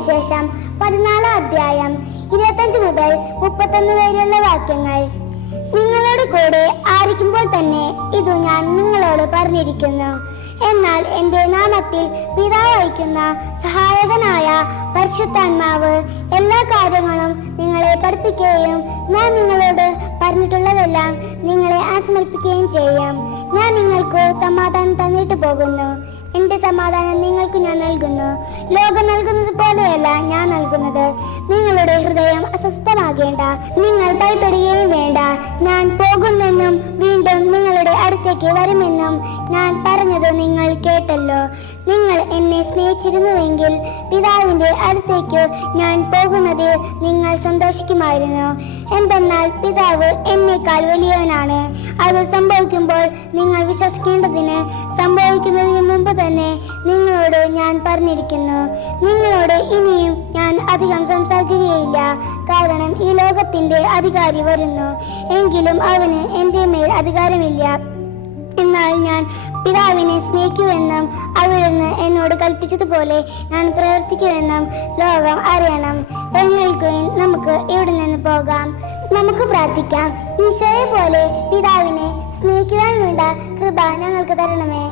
സുവിശേഷം 14 അധ്യായം 25 മുതൽ 31 വരെയുള്ള വാക്യങ്ങൾ. നിങ്ങളോട് കൂടെ ആയിരിക്കുമ്പോൾ തന്നെ ഇതു ഞാൻ നിങ്ങളോട് പറഞ്ഞിരിക്കുന്നു. എന്നാൽ എൻ്റെ നാമത്തിൽ പിതാവ് അയക്കുന്ന സഹായകനായ പരിശുദ്ധാത്മാവ് എല്ലാ കാര്യങ്ങളും നിങ്ങളെ പഠിപ്പിക്കുകയും ഞാൻ നിങ്ങളോട് പറഞ്ഞിട്ടുള്ളതെല്ലാം നിങ്ങളെ ആസ്മരിപ്പിക്കുകയും ചെയ്യും. ഞാൻ നിങ്ങൾക്ക് സമാധാനം തന്നിട്ട് പോകുന്നു. എൻ്റെ സമാധാനം നിങ്ങൾക്ക് ഞാൻ നൽകുന്നു. ലോകം നൽകുന്നത് പോലെയല്ല ഞാൻ നൽകുന്നത്. നിങ്ങളുടെ ഹൃദയം അസ്വസ്ഥമാകേണ്ട, നിങ്ങൾ ഭയപ്പെടുകയും വേണ്ട. ഞാൻ പോകുന്നെന്നും വീണ്ടും നിങ്ങളുടെ അടുത്തേക്ക് വരുമെന്നും ഞാൻ പറഞ്ഞത് നിങ്ങൾ കേട്ടല്ലോ. നിങ്ങൾ എന്നെ സ്നേഹിച്ചിരുന്നുവെങ്കിൽ പിതാവിൻ്റെ അടുത്തേക്ക് ഞാൻ പോകുന്നതിൽ നിങ്ങൾ സന്തോഷിക്കുമായിരുന്നു. എന്തെന്നാൽ പിതാവ് എന്നേക്കാൾ വലിയവനാണ്. അത് സംഭവിക്കുമ്പോൾ നിങ്ങൾ വിശ്വസിക്കേണ്ടതിന് സംഭവിക്കുന്നതിന് മുമ്പ് തന്നെ നിങ്ങളോട് ഞാൻ പറഞ്ഞിരിക്കുന്നു. നിങ്ങളോട് ഇനിയും ഞാൻ അധികം സംസാരിക്കുകയില്ല, കാരണം ഈ ലോകത്തിന്റെ അധികാരി വരുന്നു. എങ്കിലും അവന് എൻ്റെ മേൽ അധികാരമില്ല. എന്നാൽ ഞാൻ പിതാവിനെ സ്നേഹിക്കുമെന്നും അവിടുന്ന് എന്നോട് കൽപ്പിച്ചതുപോലെ ഞാൻ പ്രവർത്തിക്കുമെന്നും ലോകം അറിയണം. എഴുന്നേൽക്കുവിൻ, നമുക്ക് ഇവിടെ നിന്ന് പോകാം. നമുക്ക് പ്രാർത്ഥിക്കാം. ഈശോയെ പോലെ പിതാവിനെ സ്നേഹിക്കുവാൻ വേണ്ട കൃപ ഞങ്ങൾക്ക് തരണമേ.